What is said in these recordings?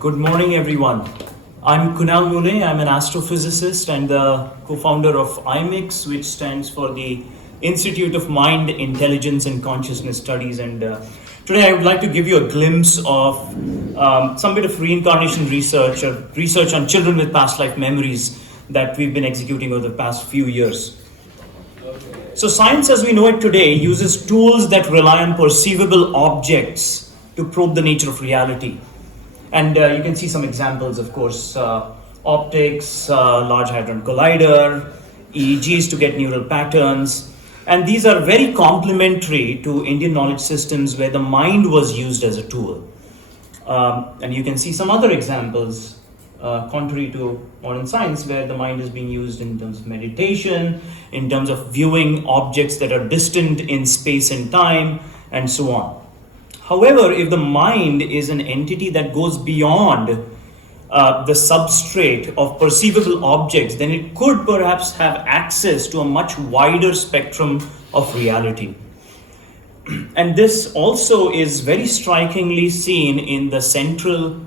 Good morning, everyone. I'm Kunal Mooley. I'm an astrophysicist and the co-founder of IMIX, which stands for the Institute of Mind, Intelligence and Consciousness Studies. And today I would like to give you a glimpse of some bit of reincarnation research or research on children with past life memories that we've been executing over the past few years. So science as we know it today uses tools that rely on perceivable objects to probe the nature of reality. And you can see some examples, of course, optics, Large Hadron Collider, EEGs to get neural patterns. And these are very complementary to Indian knowledge systems where the mind was used as a tool. And you can see some other examples, contrary to modern science, where the mind is being used in terms of meditation, in terms of viewing objects that are distant in space and time, and so on. However, if the mind is an entity that goes beyond the substrate of perceivable objects, then it could perhaps have access to a much wider spectrum of reality. And this also is very strikingly seen in the central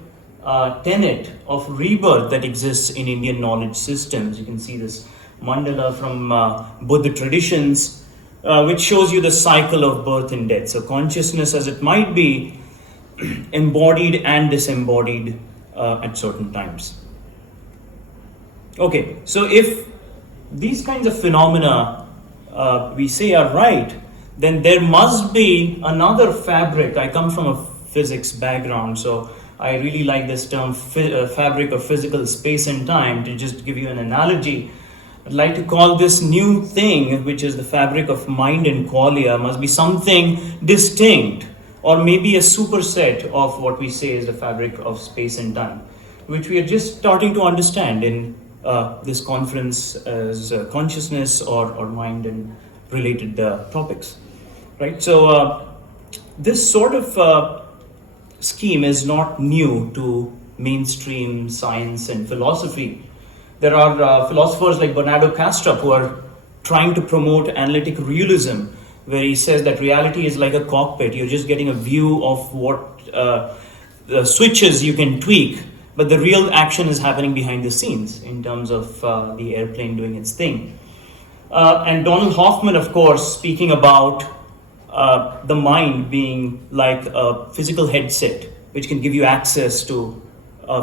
tenet of rebirth that exists in Indian knowledge systems. You can see this mandala from Buddha traditions, which shows you the cycle of birth and death. So consciousness as it might be embodied and disembodied at certain times. Okay, so if these kinds of phenomena we say are right, then there must be another fabric. I come from a physics background, so I really like this term fabric of physical space and time. To just give you an analogy, I'd like to call this new thing, which is the fabric of mind and qualia, must be something distinct, or maybe a superset of what we say is the fabric of space and time, which we are just starting to understand in this conference as consciousness or mind and related topics, right? So this sort of scheme is not new to mainstream science and philosophy. There are philosophers like Bernardo Kastrup who are trying to promote analytic realism, where he says that reality is like a cockpit. You're just getting a view of what the switches you can tweak, but the real action is happening behind the scenes in terms of the airplane doing its thing. And Donald Hoffman, of course, speaking about the mind being like a physical headset, which can give you access to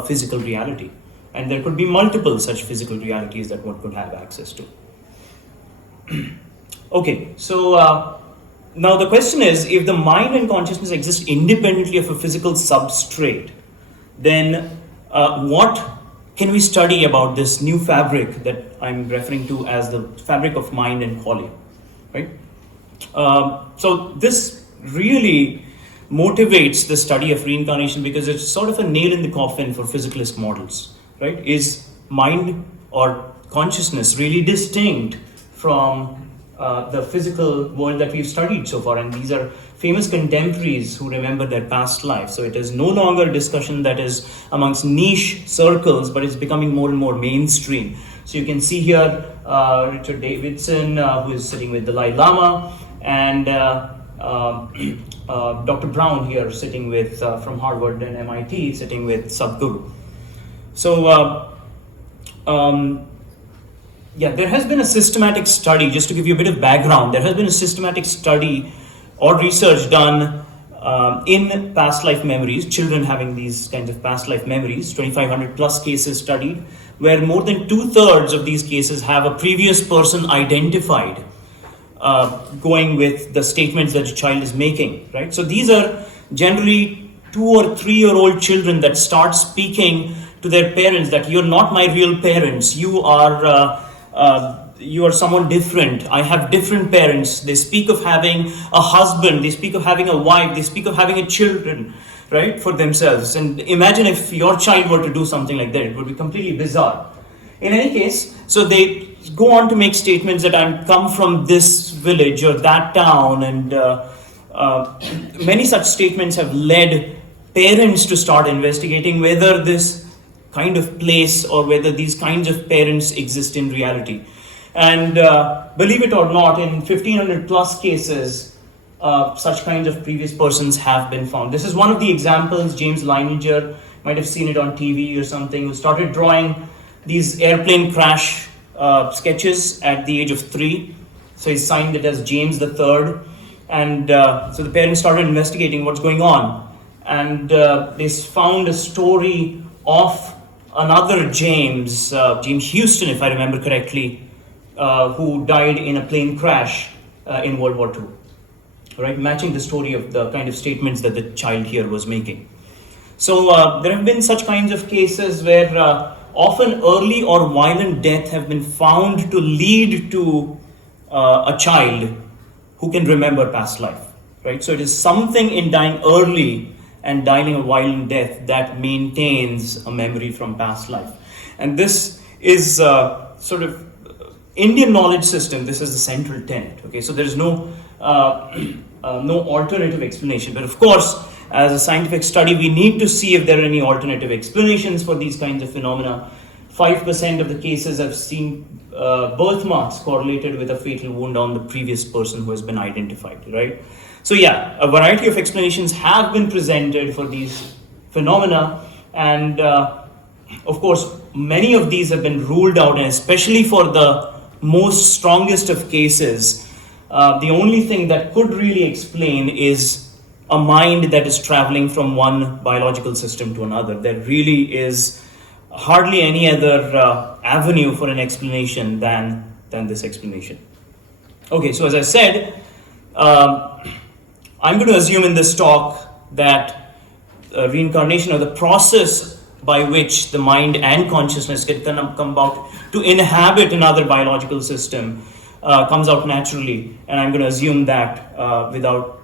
physical reality. And there could be multiple such physical realities that one could have access to. Okay, so now the question is, if the mind and consciousness exist independently of a physical substrate, then what can we study about this new fabric that I'm referring to as the fabric of mind and qualia, right? So this really motivates the study of reincarnation because it's sort of a nail in the coffin for physicalist models. Right? Is mind or consciousness really distinct from the physical world that we've studied so far? And these are famous contemporaries who remember their past life. So it is no longer a discussion that is amongst niche circles, but it's becoming more and more mainstream. So you can see here Richard Davidson, who is sitting with Dalai Lama, and Dr. Brown here sitting with, from Harvard and MIT, sitting with Sadhguru. So, there has been a systematic study, just to give you a bit of background, there has been a systematic study or research done in past life memories, children having these kinds of past life memories, 2,500 plus cases studied, where more than 2/3 of these cases have a previous person identified, going with the statements that the child is making, right? So these are generally 2 or 3-year-old children that start speaking to their parents that you're not my real parents, you are someone different, I have different parents. They speak of having a husband, they speak of having a wife, they speak of having a children, right, for themselves. And imagine if your child were to do something like that, it would be completely bizarre. In any case, so they go on to make statements that I come from this village or that town, and many such statements have led parents to start investigating whether this kind of place or whether these kinds of parents exist in reality. And believe it or not, in 1,500 plus cases, such kinds of previous persons have been found. This is one of the examples. James Leininger might have seen it on TV or something, who started drawing these airplane crash sketches at the age of 3. So he signed it as James the Third, and so the parents started investigating what's going on, and they found a story of another James, James Houston, if I remember correctly, who died in a plane crash in World War II. Right, matching the story of the kind of statements that the child here was making. So there have been such kinds of cases where often early or violent death have been found to lead to a child who can remember past life. Right, so it is something in dying early and dying a violent death that maintains a memory from past life. And this is sort of Indian knowledge system. This is the central tenet. Okay, so there is no alternative explanation. But of course, as a scientific study, we need to see if there are any alternative explanations for these kinds of phenomena. 5% of the cases have seen birthmarks correlated with a fatal wound on the previous person who has been identified, right? So yeah, a variety of explanations have been presented for these phenomena, and of course, many of these have been ruled out, and especially for the most strongest of cases, the only thing that could really explain is a mind that is traveling from one biological system to another. There really is hardly any other avenue for an explanation than this explanation. Okay, so as I said, I'm going to assume in this talk that reincarnation, or the process by which the mind and consciousness can come about to inhabit another biological system, comes out naturally, and I'm going to assume that without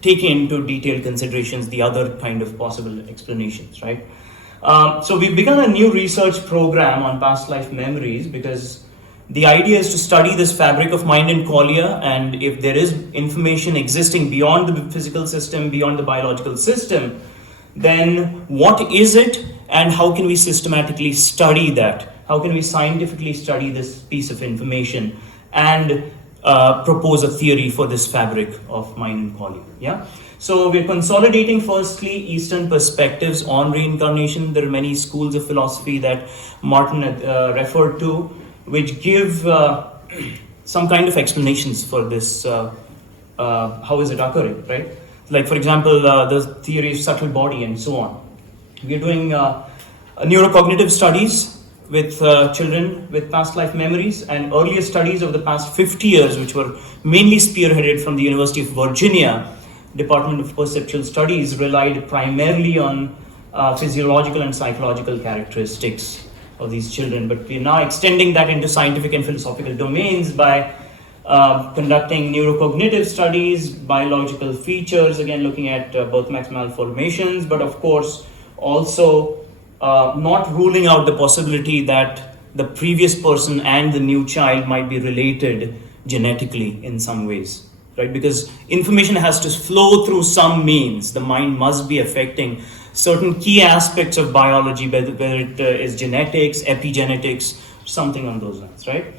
taking into detailed considerations the other kind of possible explanations, right? So we've begun a new research program on past life memories because the idea is to study this fabric of mind and qualia, and if there is information existing beyond the physical system, beyond the biological system, then what is it, and how can we systematically study that? How can we scientifically study this piece of information and propose a theory for this fabric of mind and qualia? Yeah. So we're consolidating firstly Eastern perspectives on reincarnation. There are many schools of philosophy that Martin referred to, which give some kind of explanations for this, how is it occurring, right? Like, for example, the theory of subtle body and so on. We're doing neurocognitive studies with children with past life memories, and earlier studies of the past 50 years, which were mainly spearheaded from the University of Virginia, Department of Perceptual Studies, relied primarily on physiological and psychological characteristics of these children. But we're now extending that into scientific and philosophical domains by conducting neurocognitive studies, biological features, again looking at birth-max malformations, but of course also not ruling out the possibility that the previous person and the new child might be related genetically in some ways, right? Because information has to flow through some means. The mind must be affecting certain key aspects of biology, whether it is genetics, epigenetics, something on those lines, right?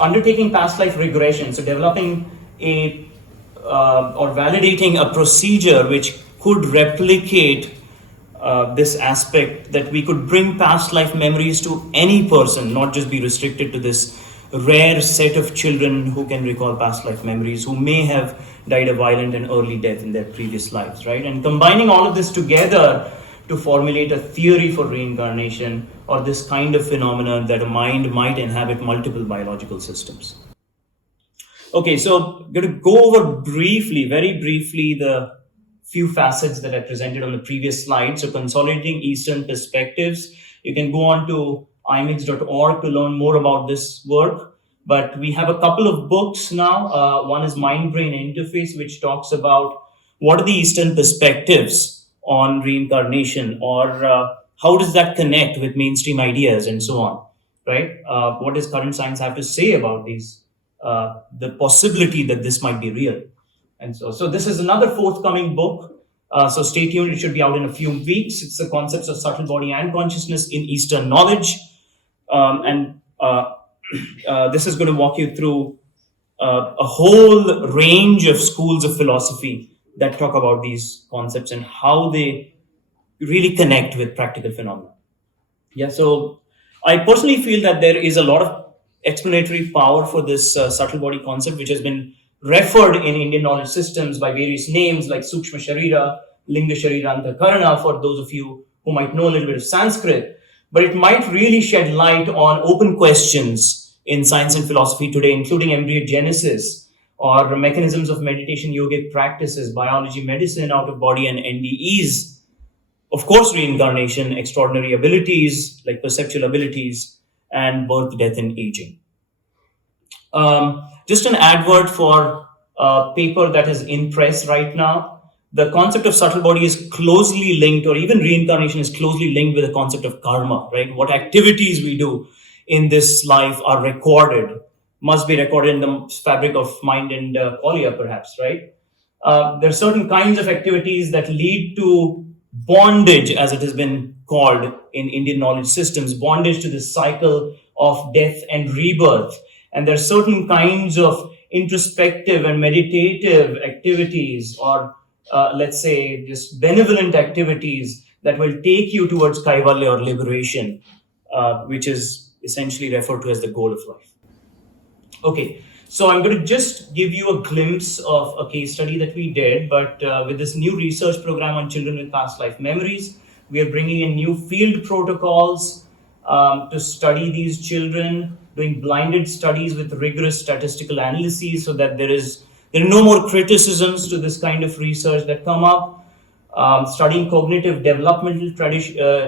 Undertaking past life regression, so developing or validating a procedure which could replicate this aspect, that we could bring past life memories to any person, not just be restricted to this rare set of children who can recall past life memories, who may have died a violent and early death in their previous lives, right? And combining all of this together to formulate a theory for reincarnation, or this kind of phenomenon that a mind might inhabit multiple biological systems. Okay, so I'm going to go over briefly, very briefly, the few facets that I presented on the previous slide. So consolidating Eastern perspectives. You can go on to imix.org to learn more about this work. But we have a couple of books now. One is Mind-Brain Interface, which talks about what are the Eastern perspectives on reincarnation, or how does that connect with mainstream ideas and so on, right? What does current science have to say about these, the possibility that this might be real? And so this is another forthcoming book. So stay tuned. It should be out in a few weeks. It's the concepts of subtle body and consciousness in Eastern knowledge. This is going to walk you through a whole range of schools of philosophy that talk about these concepts and how they really connect with practical phenomena. Yeah, so I personally feel that there is a lot of explanatory power for this subtle body concept, which has been referred in Indian knowledge systems by various names like Sukshma Sharira, Linga Sharira, Anthakarana, for those of you who might know a little bit of Sanskrit. But it might really shed light on open questions in science and philosophy today, including embryogenesis or mechanisms of meditation, yogic practices, biology, medicine, out of body, and NDEs, of course, reincarnation, extraordinary abilities like perceptual abilities, and birth, death, and aging. Just an advert for a paper that is in press right now. The concept of subtle body is closely linked, or even reincarnation is closely linked with the concept of karma, right? What activities we do in this life are recorded, must be recorded in the fabric of mind and qualia, perhaps, right? There are certain kinds of activities that lead to bondage, as it has been called in Indian knowledge systems, bondage to this cycle of death and rebirth. And there are certain kinds of introspective and meditative activities, or let's say just benevolent activities that will take you towards kaivalya or liberation, which is essentially referred to as the goal of life. Okay, so I'm going to just give you a glimpse of a case study that we did, but with this new research program on children with past life memories, we are bringing in new field protocols to study these children, doing blinded studies with rigorous statistical analyses so that there are no more criticisms to this kind of research that come up. Studying cognitive developmental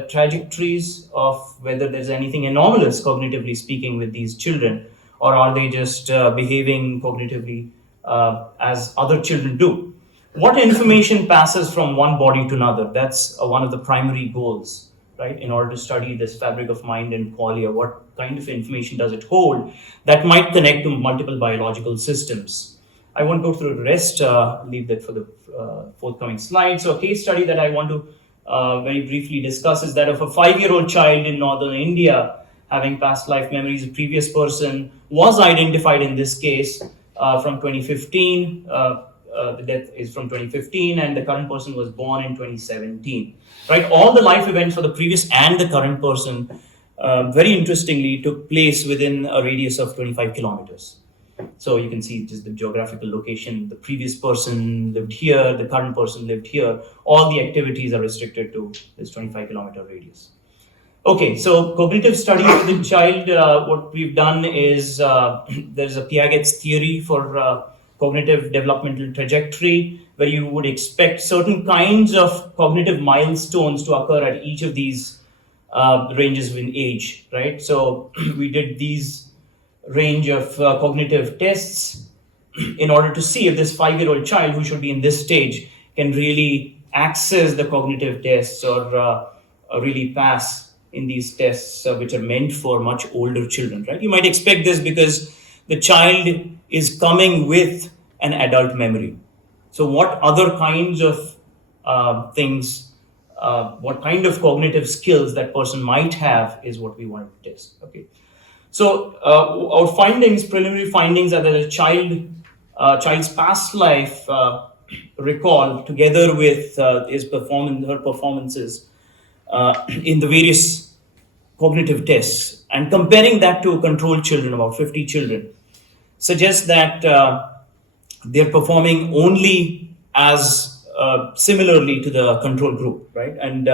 trajectories of whether there's anything anomalous, cognitively speaking, with these children, or are they just behaving cognitively as other children do. What information passes from one body to another? That's one of the primary goals, right? In order to study this fabric of mind and qualia, what kind of information does it hold that might connect to multiple biological systems? I won't go through the rest, leave that for the forthcoming slides. So a case study that I want to very briefly discuss is that of a 5-year-old child in northern India having past life memories. A previous person was identified in this case from 2015. The death is from 2015, and the current person was born in 2017. Right, all the life events for the previous and the current person, very interestingly, took place within a radius of 25 kilometers. So you can see just the geographical location. The previous person lived here, the current person lived here. All the activities are restricted to this 25-kilometer radius. Okay, so cognitive study with the child, what we've done is there's a Piaget's theory for cognitive developmental trajectory, where you would expect certain kinds of cognitive milestones to occur at each of these ranges in age, right? So we did these range of cognitive tests in order to see if this 5-year-old child, who should be in this stage, can really access the cognitive tests or really pass in these tests, which are meant for much older children, right? You might expect this because the child is coming with an adult memory. So what other kinds of things, what kind of cognitive skills that person might have is what we want to test, okay? So our findings, preliminary findings, are that a child's past life recall, together with her performances in the various cognitive tests, and comparing that to control children, about 50 children, suggests that they're performing only as similarly to the control group, right? And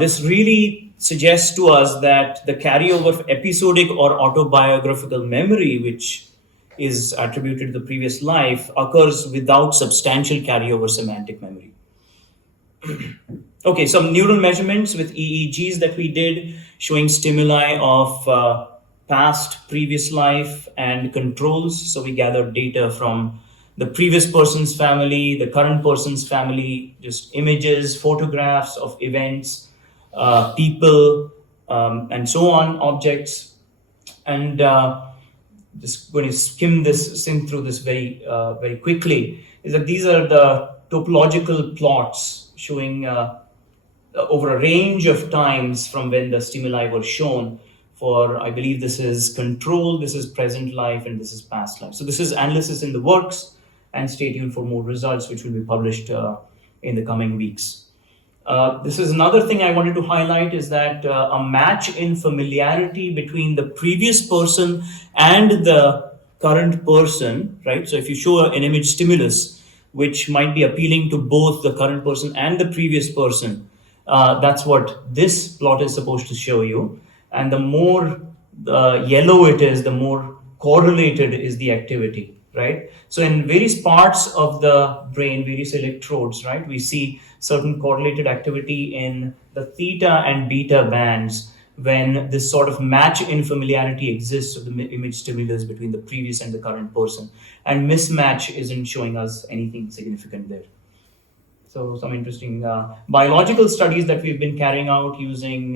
this really suggests to us that the carryover of episodic or autobiographical memory, which is attributed to the previous life, occurs without substantial carryover semantic memory. Okay, some neural measurements with EEGs that we did, showing stimuli of past, previous life, and controls. So we gathered data from the previous person's family, the current person's family, just images, photographs of events, people, and so on, objects. And just going to skim through this very quickly, is that these are the topological plots showing over a range of times from when the stimuli were shown for, I believe this is control, this is present life, and this is past life. So this is analysis in the works, and stay tuned for more results, which will be published in the coming weeks. This is another thing I wanted to highlight is that a match in familiarity between the previous person and the current person, right? So if you show an image stimulus, which might be appealing to both the current person and the previous person, that's what this plot is supposed to show you. And the more yellow it is, the more correlated is the activity, right? So in various parts of the brain, various electrodes, right, we see certain correlated activity in the theta and beta bands when this sort of match in familiarity exists of the image stimulus between the previous and the current person, and mismatch isn't showing us anything significant there. So some interesting biological studies that we've been carrying out using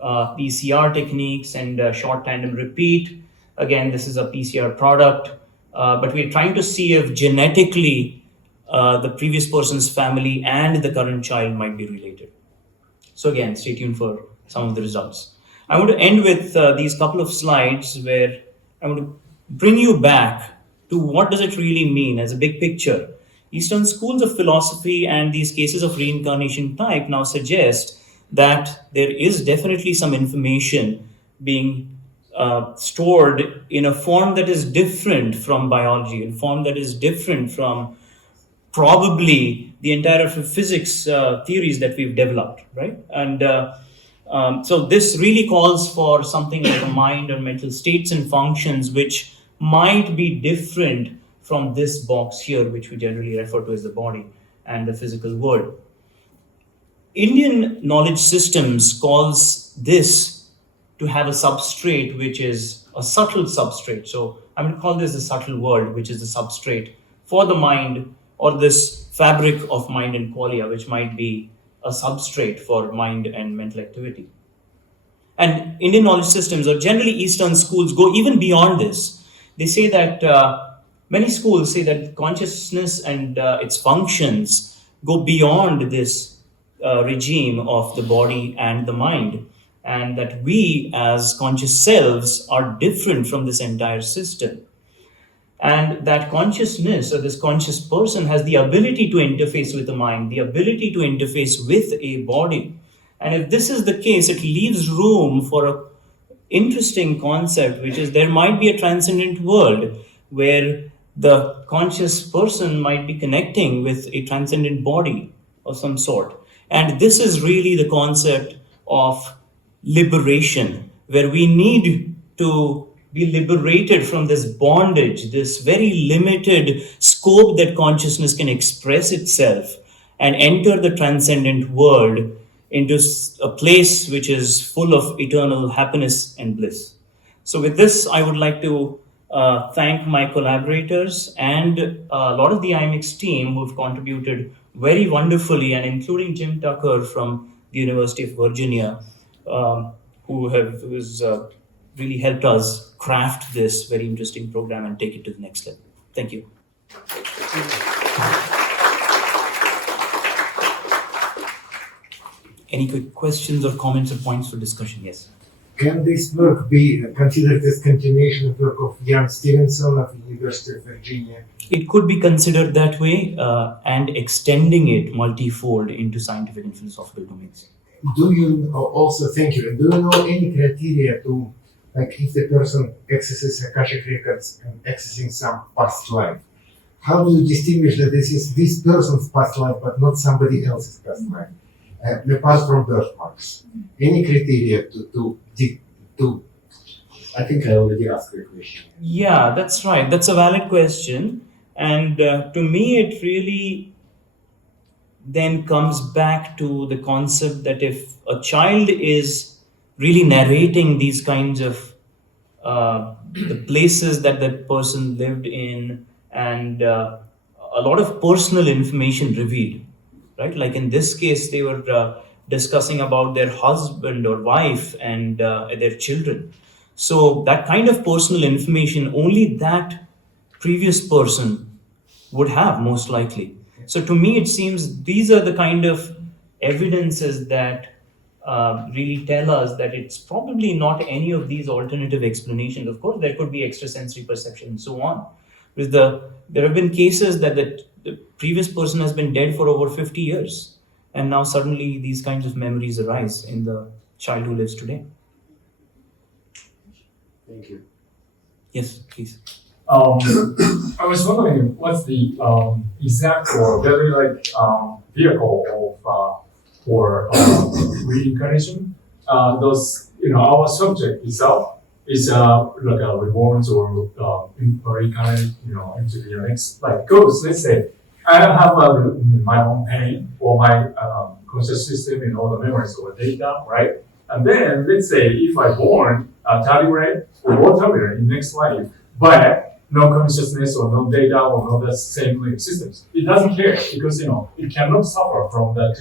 PCR techniques and short tandem repeat. Again, this is a PCR product, but we're trying to see if genetically the previous person's family and the current child might be related. So again, stay tuned for some of the results. I want to end with these couple of slides where I want to bring you back to what does it really mean as a big picture. Eastern schools of philosophy and these cases of reincarnation type now suggest that there is definitely some information being stored in a form that is different from biology, in form that is different from probably the entire physics theories that we've developed, right? And so this really calls for something like a mind or mental states and functions which might be different from this box here, which we generally refer to as the body and the physical world. Indian knowledge systems calls this to have a substrate which is a subtle substrate. So I'm going to call this the subtle world, which is the substrate for the mind, or this fabric of mind and qualia, which might be a substrate for mind and mental activity. And Indian knowledge systems, or generally Eastern schools, go even beyond this. They say that many schools say that consciousness and its functions go beyond this regime of the body and the mind, and that we as conscious selves are different from this entire system. And that consciousness or this conscious person has the ability to interface with the mind, the ability to interface with a body. And if this is the case, it leaves room for an interesting concept, which is there might be a transcendent world where the conscious person might be connecting with a transcendent body of some sort. And this is really the concept of liberation, where we need to be liberated from this bondage, this very limited scope that consciousness can express itself, and enter the transcendent world into a place which is full of eternal happiness and bliss. So with this, I would like to thank my collaborators and a lot of the IMEX team who've contributed very wonderfully, and including Jim Tucker from the University of Virginia, who has really helped us craft this very interesting program and take it to the next level. Thank you. Any quick questions or comments or points for discussion? Yes. Can this work be considered as continuation of work of Jan Stevenson of the University of Virginia? It could be considered that way, and extending it multifold into scientific and philosophical domains. Do you also, thank you, do you know any criteria to, like if the person accesses Akashic records and accessing some past life, how do you distinguish that this is this person's past life but not somebody else's past life? Apart from birthmarks, any criteria to I think I already asked the question. Yeah, that's right. That's a valid question. And to me, it really then comes back to the concept that if a child is really narrating these kinds of the places that that person lived in, and a lot of personal information revealed, right? Like in this case, they were discussing about their husband or wife and their children. So that kind of personal information, only that previous person would have, most likely. So to me, it seems these are the kind of evidences that really tell us that it's probably not any of these alternative explanations. Of course, there could be extrasensory perception and so on. There have been cases that the previous person has been dead for over 50 years. and now suddenly these kinds of memories arise in the child who lives today. Thank you. Yes, please. I was wondering what's the exact or very vehicle of for reincarnation. Those our subject itself is like a reborn or reincarnate into the next ghost. Let's say I have my own pain or my conscious system and all the memories or data, right? And then let's say if I born tardigrade or water in next life, but no consciousness or no data or no the same living systems. It doesn't care because it cannot suffer from that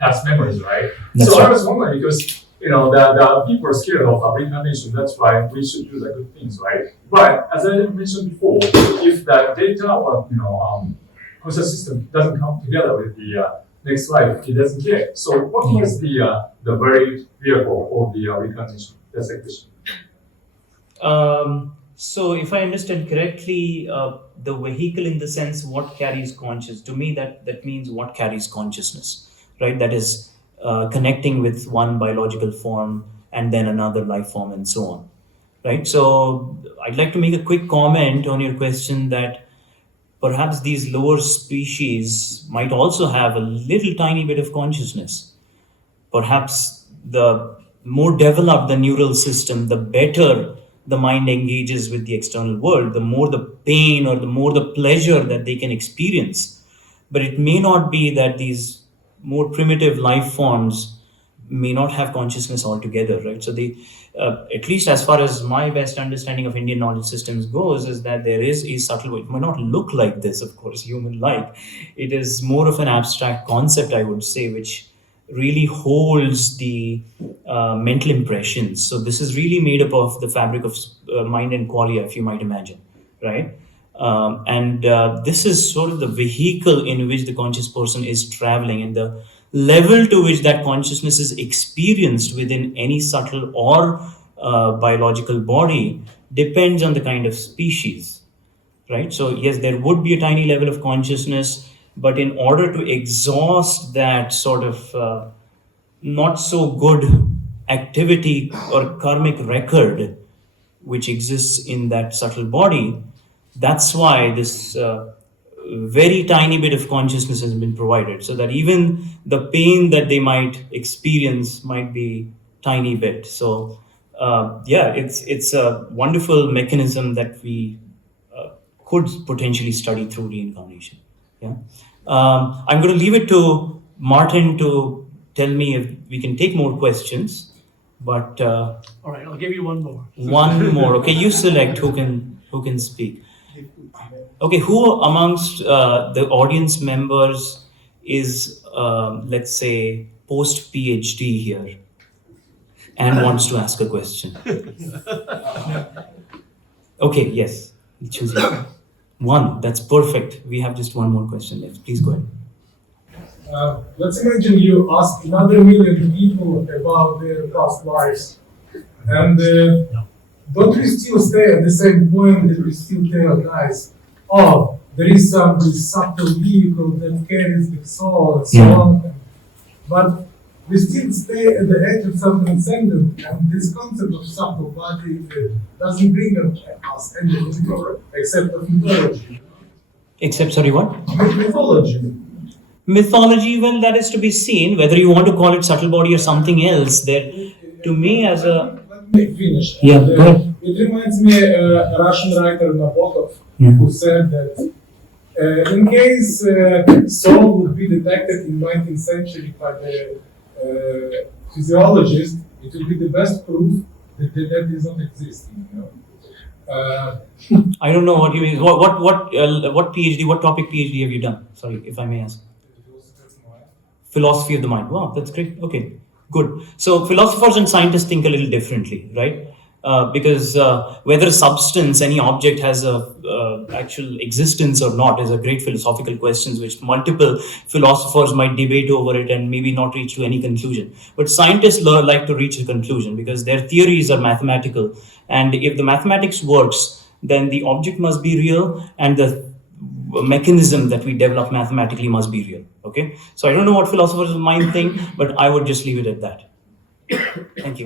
past memories, right? That's so right. I was wondering because the people are scared of reincarnation. That's why we should do the good things, right? But as I mentioned before, if the data or conscious system doesn't come together with the next life, it doesn't care. So what was the very vehicle of the reincarnation? That's the question. So, if I understand correctly, the vehicle in the sense what carries conscious, to me that means what carries consciousness, right? That is connecting with one biological form and then another life form and so on, right? So, I'd like to make a quick comment on your question that perhaps these lower species might also have a little tiny bit of consciousness. Perhaps the more developed the neural system, the better the mind engages with the external world, the more the pain or the more the pleasure that they can experience. But it may not be that these more primitive life forms may not have consciousness altogether, right? So they, at least as far as my best understanding of Indian knowledge systems goes, is that there is a subtle way. It might not look like this, of course, human-like. It is more of an abstract concept, I would say, which really holds the mental impressions. So this is really made up of the fabric of mind and qualia, if you might imagine, right? And this is sort of the vehicle in which the conscious person is traveling, and the level to which that consciousness is experienced within any subtle or biological body depends on the kind of species, right? So yes, there would be a tiny level of consciousness, but in order to exhaust that sort of not so good activity or karmic record which exists in that subtle body, that's why this very tiny bit of consciousness has been provided, so that even the pain that they might experience might be tiny bit. So yeah, it's a wonderful mechanism that we could potentially study through reincarnation. Yeah, I'm going to leave it to Martin to tell me if we can take more questions. But All right, I'll give you one more. one more. Okay, you select who can speak. Okay, who amongst the audience members is, let's say, post PhD here and wants to ask a question? Okay, yes, choose you. One, that's perfect. We have just one more question left. Please go ahead. Let's imagine you ask another million people about their past lives, and don't we still stay at the same point that we still tell guys, oh, there is some this subtle vehicle that carries the soul and so on, but we still stay at the edge of some transcendent, and this concept of subtle body doesn't bring us anything except of mythology. Except, sorry, what? Mythology. Mythology, well, that is to be seen. Whether you want to call it subtle body or something else, there, to me, as a... Let me finish. Yeah, go ahead. It reminds me a Russian writer Nabokov, who said that in case soul would be detected in 19th century by the physiologist, it would be the best proof that that is not existing. I don't know what you mean. What PhD? What topic PhD have you done? Sorry, if I may ask. Philosophy of the mind. Wow, that's great. Okay, good. So philosophers and scientists think a little differently, right? Because whether a substance, any object has a actual existence or not is a great philosophical question which multiple philosophers might debate over it and maybe not reach to any conclusion. But scientists like to reach a conclusion because their theories are mathematical. And if the mathematics works, then the object must be real and the mechanism that we develop mathematically must be real. Okay, so I don't know what philosophers of mind think, but I would just leave it at that. Thank you.